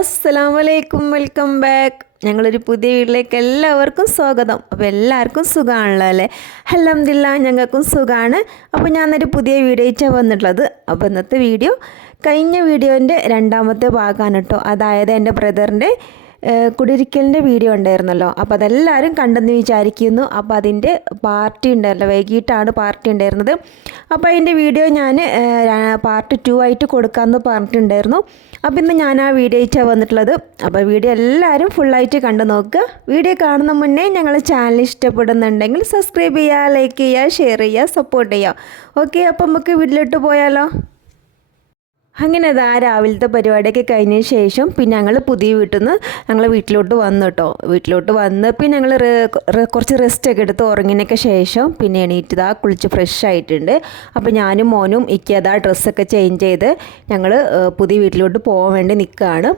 അസ്സലാമു അലൈക്കും welcome back. ഞങ്ങളൊരു പുതിയ വീട്ടിലേക്ക് എല്ലാവർക്കും സ്വാഗതം. അപ്പോൾ എല്ലാവർക്കും സുഖമാണല്ലോ അല്ലേ? അലഹമില്ല ഞങ്ങൾക്കും സുഖമാണ് അപ്പോൾ ഞാനൊരു പുതിയ വീഡിയോ ആയിട്ടാണ് വന്നിട്ടുള്ളത്. അപ്പോൾ ഇന്നത്തെ വീഡിയോ കഴിഞ്ഞ വീഡിയോന്റെ രണ്ടാമത്തെ ഭാഗമാണ് കേട്ടോ. അതായത് എന്റെ ബ്രദറിന്റെ കുടിരിക്കലിന്റെ വീഡിയോ ഉണ്ടായിരുന്നല്ലോ. അപ്പോൾ അതെല്ലാവരും കണ്ടെന്ന് വിചാരിക്കുന്നു. അപ്പോൾ അതിന്റെ പാർട്ടി ഉണ്ടായിരുന്നല്ലോ. വൈകിട്ടാണ് പാർട്ടി ഉണ്ടായിരുന്നത്. അപ്പോൾ അതിന്റെ വീഡിയോ ഞാൻ പാർട്ട് ടു ആയിട്ട് കൊടുക്കാമെന്ന് പറഞ്ഞിട്ടുണ്ടായിരുന്നു. അപ്പോൾ ഇന്ന് ഞാൻ ആ വീഡിയോ ആയിട്ടാണ് വന്നിട്ടുള്ളത്. അപ്പോൾ വീഡിയോ എല്ലാവരും ഫുള്ളായിട്ട് കണ്ടു നോക്കുക. വീഡിയോ കാണുന്ന മുന്നേ ഞങ്ങൾ ചാനൽ ഇഷ്ടപ്പെടുന്നുണ്ടെങ്കിൽ സബ്സ്ക്രൈബ് ചെയ്യുക ലൈക്ക് ചെയ്യുക ഷെയർ ചെയ്യുക സപ്പോർട്ട് ചെയ്യുക. ഓക്കെ അപ്പോൾ നമുക്ക് വീട്ടിലോട്ട് പോയാലോ? അങ്ങനെ അതാ രാവിലത്തെ പരിപാടിയൊക്കെ കഴിഞ്ഞതിന് ശേഷം പിന്നെ ഞങ്ങൾ പുതിയ വീട്ടിൽ നിന്ന് ഞങ്ങൾ വീട്ടിലോട്ട് വന്നു കേട്ടോ വീട്ടിലോട്ട് വന്ന് പിന്നെ ഞങ്ങൾ കുറച്ച് റെസ്റ്റൊക്കെ എടുത്ത് ഉറങ്ങിനൊക്കെ ശേഷം പിന്നെ എണീറ്റ് ഇതാ കുളിച്ച് ഫ്രഷ് ആയിട്ടുണ്ട്. അപ്പോൾ ഞാനും മോനും ഇക്കി അതാ ഡ്രസ്സൊക്കെ ചേഞ്ച് ചെയ്ത് ഞങ്ങൾ പുതിയ വീട്ടിലോട്ട് പോകാൻ വേണ്ടി നിൽക്കുകയാണ്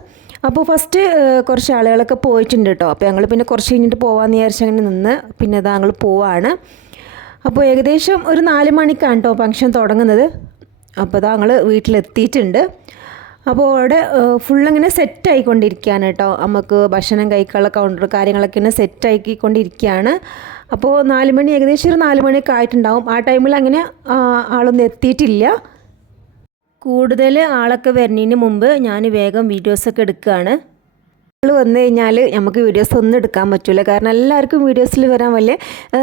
അപ്പോൾ ഫസ്റ്റ് കുറച്ച് ആളുകളൊക്കെ പോയിട്ടുണ്ട് കേട്ടോ അപ്പോൾ ഞങ്ങൾ പിന്നെ കുറച്ച് കഴിഞ്ഞിട്ട് പോകാമെന്ന് വിചാരിച്ച് അങ്ങനെ നിന്ന് പിന്നെ അതാ ഞങ്ങൾ പോവാണ്. അപ്പോൾ ഏകദേശം ഒരു നാല് മണിക്കാണ് കേട്ടോ ഫംഗ്ഷൻ തുടങ്ങുന്നത്. അപ്പോൾ ഇതാ ഞങ്ങൾ വീട്ടിലെത്തിയിട്ടുണ്ട്. അപ്പോൾ അവിടെ ഫുള്ളിങ്ങനെ സെറ്റ് ആയിക്കൊണ്ടിരിക്കുകയാണ് കേട്ടോ. നമുക്ക് ഭക്ഷണം കഴിക്കാനുള്ള കൗണ്ടർ കാര്യങ്ങളൊക്കെ ഇങ്ങനെ സെറ്റ് ആക്കിക്കൊണ്ടിരിക്കുകയാണ് അപ്പോൾ നാല് മണി ഏകദേശം ഒരു നാല് മണിയൊക്കെ ആയിട്ടുണ്ടാവും. ആ ടൈമിൽ അങ്ങനെ ആളൊന്നും എത്തിയിട്ടില്ല. കൂടുതൽ ആളൊക്കെ വരുന്നതിന് മുമ്പ് ഞാൻ വേഗം വീഡിയോസൊക്കെ എടുക്കുകയാണ് വന്നു കഴിഞ്ഞാൽ നമുക്ക് വീഡിയോസ് ഒന്നും എടുക്കാൻ പറ്റില്ല കാരണം എല്ലാവർക്കും വീഡിയോസിൽ വരാൻ വലിയ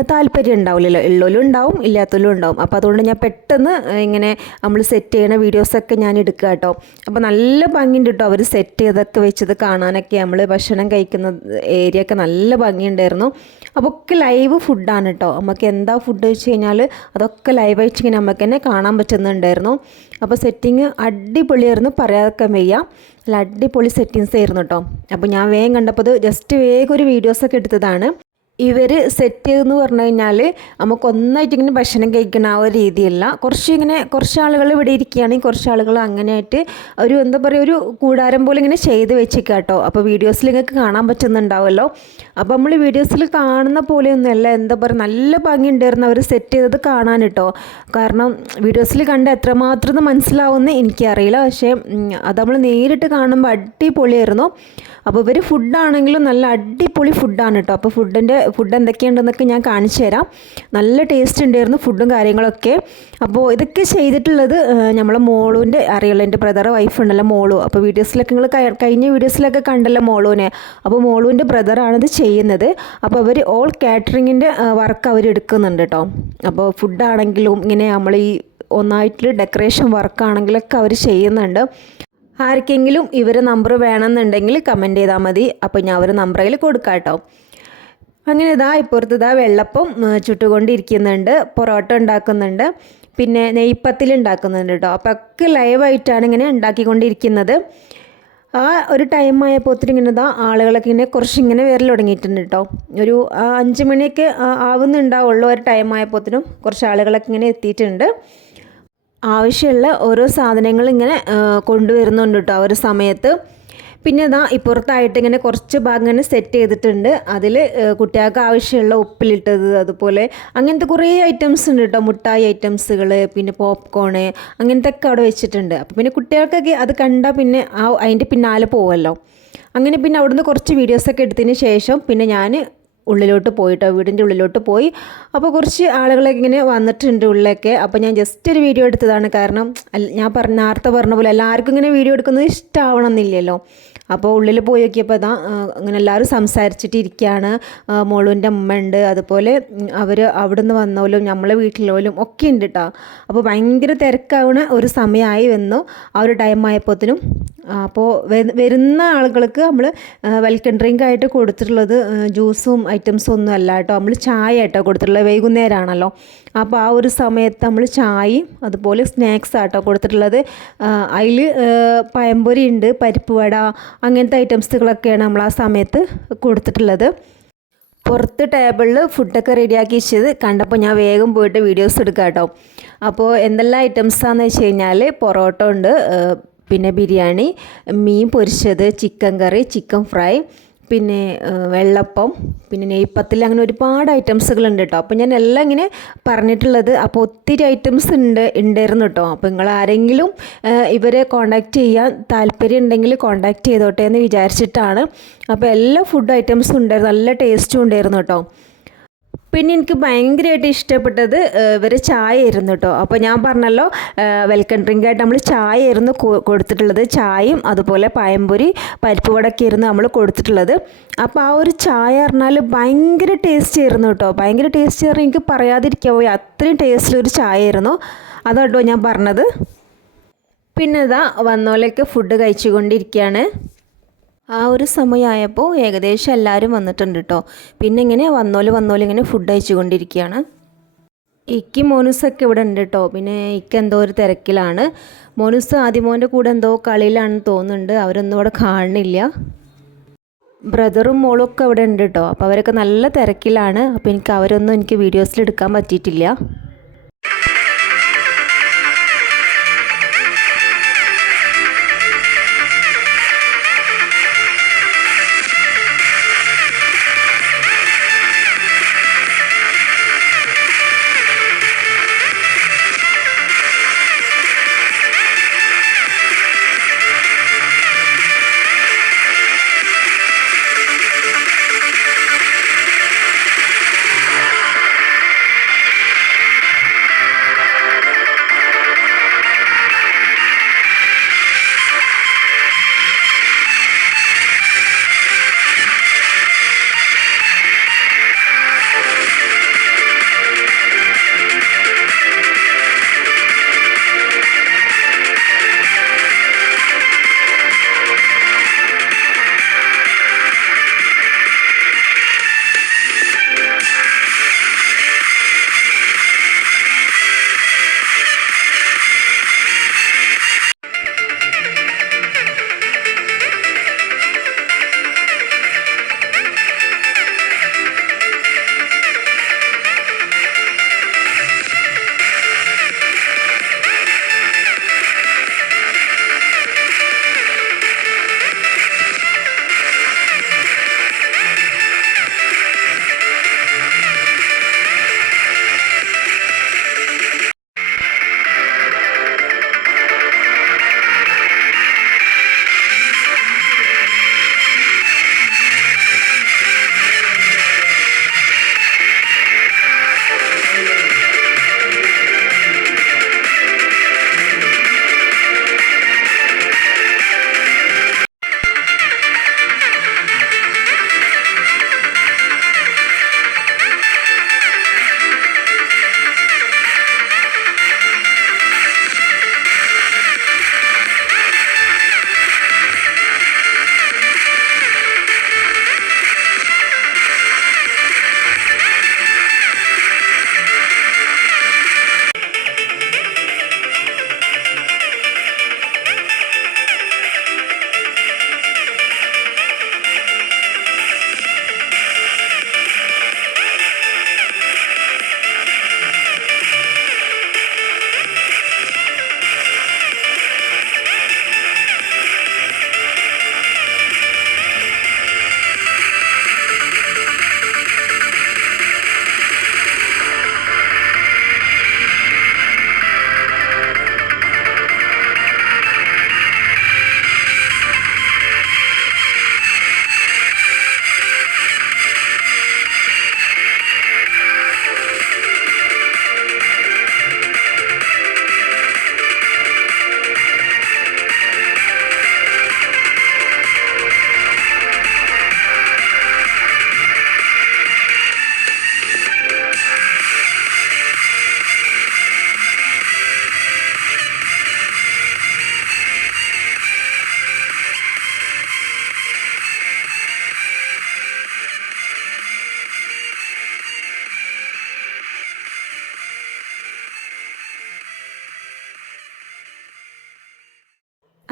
താല്പര്യം ഉണ്ടാവില്ലല്ലോ ഉള്ളോലും ഉണ്ടാവും ഇല്ലാത്തവരും ഉണ്ടാവും. അപ്പോൾ അതുകൊണ്ട് ഞാൻ പെട്ടെന്ന് ഇങ്ങനെ നമ്മൾ സെറ്റ് ചെയ്യണ വീഡിയോസൊക്കെ ഞാൻ എടുക്കുക കേട്ടോ അപ്പോൾ നല്ല ഭംഗിയുണ്ട് കേട്ടോ അവർ സെറ്റ് ചെയ്തൊക്കെ വെച്ചത് കാണാനൊക്കെ. നമ്മൾ ഭക്ഷണം കഴിക്കുന്ന ഏരിയ ഒക്കെ നല്ല ഭംഗിയുണ്ടായിരുന്നു. അപ്പോൾ ഒക്കെ ലൈവ് ഫുഡാണ് കേട്ടോ നമുക്ക് എന്താ ഫുഡ് വെച്ച് കഴിഞ്ഞാൽ അതൊക്കെ ലൈവായിട്ട് ഇങ്ങനെ നമുക്ക് തന്നെ കാണാൻ പറ്റുന്നുണ്ടായിരുന്നു. അപ്പോൾ സെറ്റിങ് അടിപൊളിയായിരുന്നു. പറയാതൊക്കെ വയ്യ. നല്ല അടിപൊളി സെറ്റിങ്സ് ആയിരുന്നു കേട്ടോ അപ്പോൾ ഞാൻ വേഗം കണ്ടപ്പോൾ അത് ജസ്റ്റ് വേഗം ഒരു വീഡിയോസൊക്കെ എടുത്തതാണ്. ഇവർ സെറ്റ് ചെയ്തെന്ന് പറഞ്ഞു കഴിഞ്ഞാൽ നമുക്ക് ഒന്നായിട്ട് ഇങ്ങനെ ഭക്ഷണം കഴിക്കണ ആ ഒരു രീതിയല്ല. കുറച്ച് ഇങ്ങനെ കുറച്ച് ആളുകൾ ഇവിടെ ഇരിക്കുകയാണെങ്കിൽ കുറച്ച് ആളുകൾ അങ്ങനെയായിട്ട് ഒരു എന്താ പറയുക ഒരു കൂടാരം പോലെ ഇങ്ങനെ ചെയ്ത് വെച്ചേക്കാം കേട്ടോ അപ്പോൾ വീഡിയോസിൽ നിങ്ങൾക്ക് കാണാൻ പറ്റുന്നുണ്ടാവുമല്ലോ അപ്പോൾ നമ്മൾ വീഡിയോസിൽ കാണുന്ന പോലെയൊന്നുമല്ല. എന്താ പറയുക നല്ല ഭംഗി ഉണ്ടായിരുന്നു അവർ സെറ്റ് ചെയ്തത് കാണാൻ കേട്ടോ കാരണം വീഡിയോസിൽ കണ്ട് എത്രമാത്രം മനസ്സിലാവുമെന്ന് എനിക്കറിയില്ല. പക്ഷേ അത് നമ്മൾ നേരിട്ട് കാണുമ്പോൾ അടിപൊളിയായിരുന്നു. അപ്പോൾ ഇവർ ഫുഡാണെങ്കിലും നല്ല അടിപൊളി ഫുഡാണ് കേട്ടോ അപ്പോൾ ഫുഡിന്റെ ഫുഡ് എന്തൊക്കെയുണ്ടെന്നൊക്കെ ഞാൻ കാണിച്ചു തരാം. നല്ല ടേസ്റ്റ് ഉണ്ടായിരുന്നു ഫുഡും കാര്യങ്ങളൊക്കെ. അപ്പോൾ ഇതൊക്കെ ചെയ്തിട്ടുള്ളത് നമ്മളെ മോളുവിന്റെ അറിയുള്ള എന്റെ ബ്രദർ വൈഫ് ഉണ്ടല്ലോ മോളു. അപ്പോൾ വീഡിയോസിലൊക്കെ നിങ്ങൾ കഴിഞ്ഞ വീഡിയോസിലൊക്കെ കണ്ടല്ലോ മോളുവിനെ. അപ്പോൾ മോളുവിന്റെ ബ്രദറാണിത് ചെയ്യുന്നത്. അപ്പോൾ അവർ ഓൾ കാറ്ററിങ്ങിന്റെ വർക്ക് അവർ എടുക്കുന്നുണ്ട് കേട്ടോ അപ്പോൾ ഫുഡാണെങ്കിലും ഇങ്ങനെ നമ്മൾ ഈ ഒന്നായിട്ടുള്ള ഡെക്കറേഷൻ വർക്കാണെങ്കിലൊക്കെ അവർ ചെയ്യുന്നുണ്ട്. ആർക്കെങ്കിലും ഇവരെ നമ്പർ വേണമെന്നുണ്ടെങ്കിൽ കമന്റ് ചെയ്താൽ മതി. അപ്പോൾ ഞാൻ അവർ നമ്പറിൽ കൊടുക്കാം കേട്ടോ അങ്ങനെ ഇതാ ഇപ്പുറത്ത് ഇതാ വെള്ളപ്പം ചുട്ടുകൊണ്ടിരിക്കുന്നുണ്ട് പൊറോട്ട ഉണ്ടാക്കുന്നുണ്ട് പിന്നെ നെയ്പ്പത്തിൽ ഉണ്ടാക്കുന്നുണ്ട് കേട്ടോ അപ്പോൾ ഒക്കെ ലൈവായിട്ടാണ് ഇങ്ങനെ ഉണ്ടാക്കിക്കൊണ്ടിരിക്കുന്നത്. ആ ഒരു ടൈം ആയപ്പോൾ ഇങ്ങനെ ഇതാ ആളുകളൊക്കെ ഇങ്ങനെ കുറച്ച് ഇങ്ങനെ വരൽ തുടങ്ങിയിട്ടുണ്ട് കേട്ടോ ഒരു അഞ്ച് മണിയൊക്കെ ആവുന്നുണ്ടാവുള്ളൂ ഒരു ടൈം ആയപ്പോഴത്തേനും കുറച്ച് ആളുകളൊക്കെ ഇങ്ങനെ എത്തിയിട്ടുണ്ട്. ആവശ്യമുള്ള ഓരോ സാധനങ്ങൾ ഇങ്ങനെ കൊണ്ടുവരുന്നുണ്ട് കേട്ടോ ആ ഒരു സമയത്ത്. പിന്നെ ഇതാ ഇപ്പുറത്തായിട്ട് ഇങ്ങനെ കുറച്ച് ഭാഗം ഇങ്ങനെ സെറ്റ് ചെയ്തിട്ടുണ്ട്. അതിൽ കുട്ടികൾക്ക് ആവശ്യമുള്ള ഉപ്പിലിട്ടത് അതുപോലെ അങ്ങനത്തെ കുറേ ഐറ്റംസ് ഉണ്ട് കേട്ടോ മുട്ടായി ഐറ്റംസുകൾ പിന്നെ പോപ്കോണ് അങ്ങനത്തെ ഒക്കെ അവിടെ വെച്ചിട്ടുണ്ട്. അപ്പോൾ പിന്നെ കുട്ടികൾക്കൊക്കെ അത് കണ്ടാൽ പിന്നെ ആ അതിന്റെ പിന്നാലെ പോവല്ലോ. അങ്ങനെ പിന്നെ അവിടുന്ന് കുറച്ച് വീഡിയോസൊക്കെ എടുത്തതിന് ശേഷം പിന്നെ ഞാൻ ഉള്ളിലോട്ട് പോയിട്ടോ. വീടിന്റെ ഉള്ളിലോട്ട് പോയി. അപ്പോൾ കുറച്ച് ആളുകളൊക്കെ ഇങ്ങനെ വന്നിട്ടുണ്ട് ഉള്ളിലൊക്കെ. അപ്പോൾ ഞാൻ ജസ്റ്റ് ഒരു വീഡിയോ എടുത്തതാണ്. കാരണം ഞാൻ പറഞ്ഞ നേരത്തെ പറഞ്ഞ പോലെ എല്ലാവർക്കും ഇങ്ങനെ വീഡിയോ എടുക്കുന്നത് ഇഷ്ടമാവണമെന്നില്ലല്ലോ അപ്പോൾ ഉള്ളിൽ പോയി നോക്കിയപ്പോൾ അതാ അങ്ങനെ എല്ലാവരും സംസാരിച്ചിട്ടിരിക്കുകയാണ് മോളുവിന്റെ അമ്മ ഉണ്ട് അതുപോലെ അവർ അവിടെ നിന്ന് വന്നോലും നമ്മളെ വീട്ടിലോലും ഒക്കെ ഉണ്ട് കേട്ടോ അപ്പോൾ ഭയങ്കര തിരക്കാവുന്ന ഒരു സമയമായി വന്നു. ആ ഒരു ടൈം ആയപ്പോഴത്തേനും അപ്പോൾ വരുന്ന ആളുകൾക്ക് നമ്മൾ വെൽക്കം ഡ്രിങ്ക് ആയിട്ട് കൊടുത്തിട്ടുള്ളത് ജ്യൂസും ഐറ്റംസും ഒന്നും അല്ല കേട്ടോ. നമ്മൾ ചായ ആയിട്ടോ കൊടുത്തിട്ടുള്ളത് വൈകുന്നേരമാണല്ലോ അപ്പോൾ ആ ഒരു സമയത്ത് നമ്മൾ ചായയും അതുപോലെ സ്നാക്സ് ആട്ടോ കൊടുത്തിട്ടുള്ളത്. അതിൽ പയമ്പൊരി ഉണ്ട് പരിപ്പ് വട അങ്ങനത്തെ ഐറ്റംസുകളൊക്കെയാണ് നമ്മൾ ആ സമയത്ത് കൊടുത്തിട്ടുള്ളത്. പുറത്ത് ടേബിളിൽ ഫുഡൊക്കെ റെഡിയാക്കി വെച്ചത് കണ്ടപ്പോൾ ഞാൻ വേഗം പോയിട്ട് വീഡിയോസ് എടുക്കാം കേട്ടോ അപ്പോൾ എന്തെല്ലാം ഐറ്റംസാണെന്ന് വെച്ച് കഴിഞ്ഞാൽ പൊറോട്ട ഉണ്ട് പിന്നെ ബിരിയാണി മീൻ പൊരിച്ചത് ചിക്കൻ കറി ചിക്കൻ ഫ്രൈ പിന്നെ വെള്ളപ്പം പിന്നെ നെയ്പ്പത്തിൽ അങ്ങനെ ഒരുപാട് ഐറ്റംസുകളുണ്ട് കേട്ടോ അപ്പോൾ ഞാൻ എല്ലാം ഇങ്ങനെ പറഞ്ഞിട്ടുള്ളത് അപ്പോൾ ഒത്തിരി ഐറ്റംസ് ഉണ്ട് ഉണ്ടായിരുന്നു കേട്ടോ അപ്പോൾ നിങ്ങൾ ആരെങ്കിലും ഇവരെ കോണ്ടാക്ട് ചെയ്യാൻ താല്പര്യം ഉണ്ടെങ്കിൽ കോണ്ടാക്ട് ചെയ്തോട്ടെ എന്ന് വിചാരിച്ചിട്ടാണ്. അപ്പോൾ എല്ലാ ഫുഡ് ഐറ്റംസും ഉണ്ടായിരുന്നു നല്ല ടേസ്റ്റും ഉണ്ടായിരുന്നു കേട്ടോ പിന്നെ എനിക്ക് ഭയങ്കരമായിട്ട് ഇഷ്ടപ്പെട്ടത് ഇവർ ചായ ആയിരുന്നു കേട്ടോ അപ്പോൾ ഞാൻ പറഞ്ഞല്ലോ വെൽക്കം ഡ്രിങ്ക് ആയിട്ട് നമ്മൾ ചായ ആയിരുന്നു കൊടുത്തിട്ടുള്ളത്. ചായയും അതുപോലെ പഴംപൊരി പരിപ്പ് വടക്കെ ആയിരുന്നു നമ്മൾ കൊടുത്തിട്ടുള്ളത്. അപ്പോൾ ആ ഒരു ചായ പറഞ്ഞാൽ ഭയങ്കര ടേസ്റ്റ് ആയിരുന്നു കേട്ടോ ഭയങ്കര ടേസ്റ്റ് പറഞ്ഞാൽ എനിക്ക് പറയാതിരിക്കാൻ പോയി അത്രയും ടേസ്റ്റിലൊരു ചായ ആയിരുന്നു അതാട്ടോ ഞാൻ പറഞ്ഞത്. പിന്നെ ഇതാ വന്നോലൊക്കെ ഫുഡ് കഴിച്ചുകൊണ്ടിരിക്കുകയാണ് ആ ഒരു സമയമായപ്പോൾ ഏകദേശം എല്ലാവരും വന്നിട്ടുണ്ട് കേട്ടോ പിന്നെ ഇങ്ങനെ വന്നോൽ വന്നോൽ ഇങ്ങനെ ഫുഡ് കഴിച്ചുകൊണ്ടിരിക്കുകയാണ്. ഇക്ക് മോനുസൊക്കെ ഇവിടെ ഉണ്ട് കേട്ടോ പിന്നെ ഇക്ക് എന്തോ ഒരു തിരക്കിലാണ്. മോനുസ് ആദ്യമോന്റെ കൂടെ എന്തോ കളിയിലാണെന്ന് തോന്നുന്നുണ്ട്. അവരൊന്നും ഇവിടെ കാണുന്നില്ല. ബ്രദറും മോളും ഒക്കെ ഇവിടെ ഉണ്ട് കേട്ടോ അപ്പോൾ അവരൊക്കെ നല്ല തിരക്കിലാണ്. അപ്പോൾ എനിക്ക് അവരൊന്നും എനിക്ക് വീഡിയോസിൽ എടുക്കാൻ പറ്റിയിട്ടില്ല.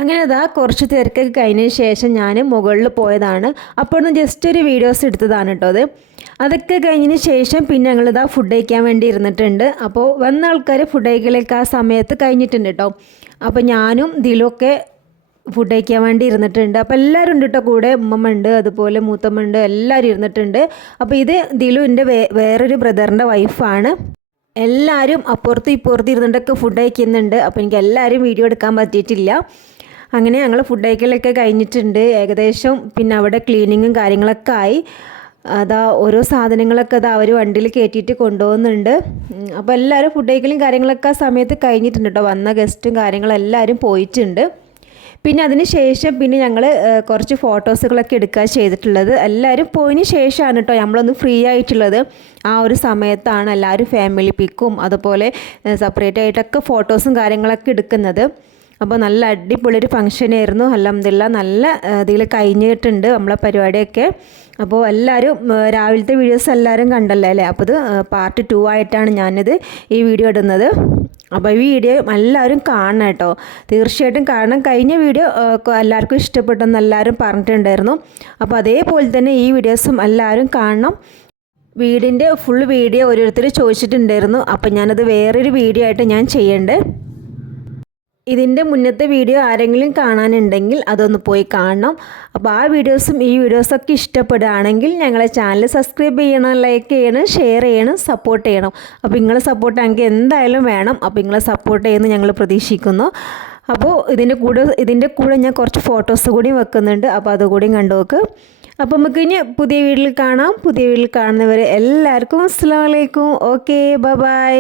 അങ്ങനെ അതാ കുറച്ച് തിരക്കൊക്കെ കഴിഞ്ഞതിന് ശേഷം ഞാൻ മുകളിൽ പോയതാണ്. അപ്പോഴൊന്ന് ജസ്റ്റ് ഒരു വീഡിയോസ് എടുത്തതാണ് കേട്ടോ അത്. അതൊക്കെ കഴിഞ്ഞതിന് ശേഷം പിന്നെ ഞങ്ങളിതാ ഫുഡ് കഴിക്കാൻ വേണ്ടി ഇരുന്നിട്ടുണ്ട്. അപ്പോൾ വന്ന ആൾക്കാർ ഫുഡ് കഴിക്കലൊക്കെ ആ സമയത്ത് കഴിഞ്ഞിട്ടുണ്ട് കേട്ടോ അപ്പോൾ ഞാനും ദിലൊക്കെ ഫുഡ് കഴിക്കാൻ വേണ്ടി ഇരുന്നിട്ടുണ്ട്. അപ്പോൾ എല്ലാവരും ഉണ്ട് കേട്ടോ കൂടെ. ഉമ്മമ്മ അതുപോലെ മൂത്തമ്മ എല്ലാവരും ഇരുന്നിട്ടുണ്ട്. അപ്പോൾ ഇത് ദിലു എന്റെ വേ വേറൊരു ബ്രദറിന്റെ വൈഫാണ് എല്ലാവരും അപ്പുറത്തും ഇപ്പുറത്തും ഇരുന്നിട്ടൊക്കെ ഫുഡ് കഴിക്കുന്നുണ്ട്. അപ്പോൾ എനിക്ക് എല്ലാവരും വീഡിയോ എടുക്കാൻ പറ്റിയിട്ടില്ല. അങ്ങനെ ഞങ്ങൾ ഫുഡ് കഴിക്കലൊക്കെ കഴിഞ്ഞിട്ടുണ്ട്. ഏകദേശം പിന്നെ അവിടെ ക്ലീനിങ്ങും കാര്യങ്ങളൊക്കെ ആയി. അതാ ഓരോ സാധനങ്ങളൊക്കെ അതാ അവർ വണ്ടിയിൽ കയറ്റിയിട്ട് കൊണ്ടുപോകുന്നുണ്ട്. അപ്പോൾ എല്ലാവരും ഫുഡ് കഴിക്കലും കാര്യങ്ങളൊക്കെ ആ സമയത്ത് കഴിഞ്ഞിട്ടുണ്ട് കേട്ടോ വന്ന ഗസ്റ്റും കാര്യങ്ങളും എല്ലാവരും പോയിട്ടുണ്ട്. പിന്നെ അതിന് ശേഷം പിന്നെ ഞങ്ങൾ കുറച്ച് ഫോട്ടോസുകളൊക്കെ എടുക്കുക ചെയ്തിട്ടുള്ളത്. എല്ലാവരും പോയതിന് ശേഷമാണ് കേട്ടോ നമ്മളൊന്ന് ഫ്രീ ആയിട്ടുള്ളത്. ആ ഒരു സമയത്താണ് എല്ലാവരും ഫാമിലി പിക്കും അതുപോലെ സെപ്പറേറ്റ് ആയിട്ടൊക്കെ ഫോട്ടോസും കാര്യങ്ങളൊക്കെ എടുക്കുന്നത്. അപ്പോൾ നല്ല അടിപൊളി ഒരു ഫംഗ്ഷനായിരുന്നു അലഹമില്ല നല്ല ഇതിൽ കഴിഞ്ഞിട്ടുണ്ട് നമ്മളെ പരിപാടിയൊക്കെ. അപ്പോൾ എല്ലാവരും രാവിലത്തെ വീഡിയോസ് എല്ലാവരും കണ്ടല്ലേ അല്ലേ? അപ്പോൾ ഇത് പാർട്ട് ടു ആയിട്ടാണ് ഞാനിത് ഈ വീഡിയോ ഇടുന്നത്. അപ്പോൾ ഈ വീഡിയോ എല്ലാവരും കാണണം കേട്ടോ. തീർച്ചയായിട്ടും കാണണം. കഴിഞ്ഞ വീഡിയോ എല്ലാവർക്കും ഇഷ്ടപ്പെട്ടെന്ന് എല്ലാവരും പറഞ്ഞിട്ടുണ്ടായിരുന്നു. അപ്പോൾ അതേപോലെ തന്നെ ഈ വീഡിയോസും എല്ലാവരും കാണണം. വീടിന്റെ ഫുൾ വീഡിയോ ഓരോരുത്തർ ചോദിച്ചിട്ടുണ്ടായിരുന്നു. അപ്പോൾ ഞാനത് വേറൊരു വീഡിയോ ആയിട്ട് ഞാൻ ചെയ്യണ്ടേ. ഇതിന്റെ മുന്നത്തെ വീഡിയോ ആരെങ്കിലും കാണാനുണ്ടെങ്കിൽ അതൊന്ന് പോയി കാണണം. അപ്പോൾ ആ വീഡിയോസും ഈ വീഡിയോസൊക്കെ ഇഷ്ടപ്പെടുകയാണെങ്കിൽ ഞങ്ങളെ ചാനൽ സബ്സ്ക്രൈബ് ചെയ്യണം ലൈക്ക് ചെയ്യണം ഷെയർ ചെയ്യണം സപ്പോർട്ട് ചെയ്യണം. അപ്പോൾ നിങ്ങളെ സപ്പോർട്ട് ഞങ്ങൾക്ക് എന്തായാലും വേണം. അപ്പോൾ നിങ്ങളെ സപ്പോർട്ട് ചെയ്യുമെന്ന് ഞങ്ങൾ പ്രതീക്ഷിക്കുന്നു. അപ്പോൾ ഇതിന്റെ കൂടെ ഇതിന്റെ കൂടെ ഞാൻ കുറച്ച് ഫോട്ടോസ് കൂടി വെക്കുന്നുണ്ട്. അപ്പോൾ അതുകൂടിയും കണ്ടു നോക്ക്. അപ്പോൾ നമുക്ക് ഇനി പുതിയ വീട്ടിൽ കാണാം. പുതിയ വീട്ടിൽ കാണുന്നവരെ എല്ലാവർക്കും അസ്സാം വലൈക്കും ഓക്കെ ബൈ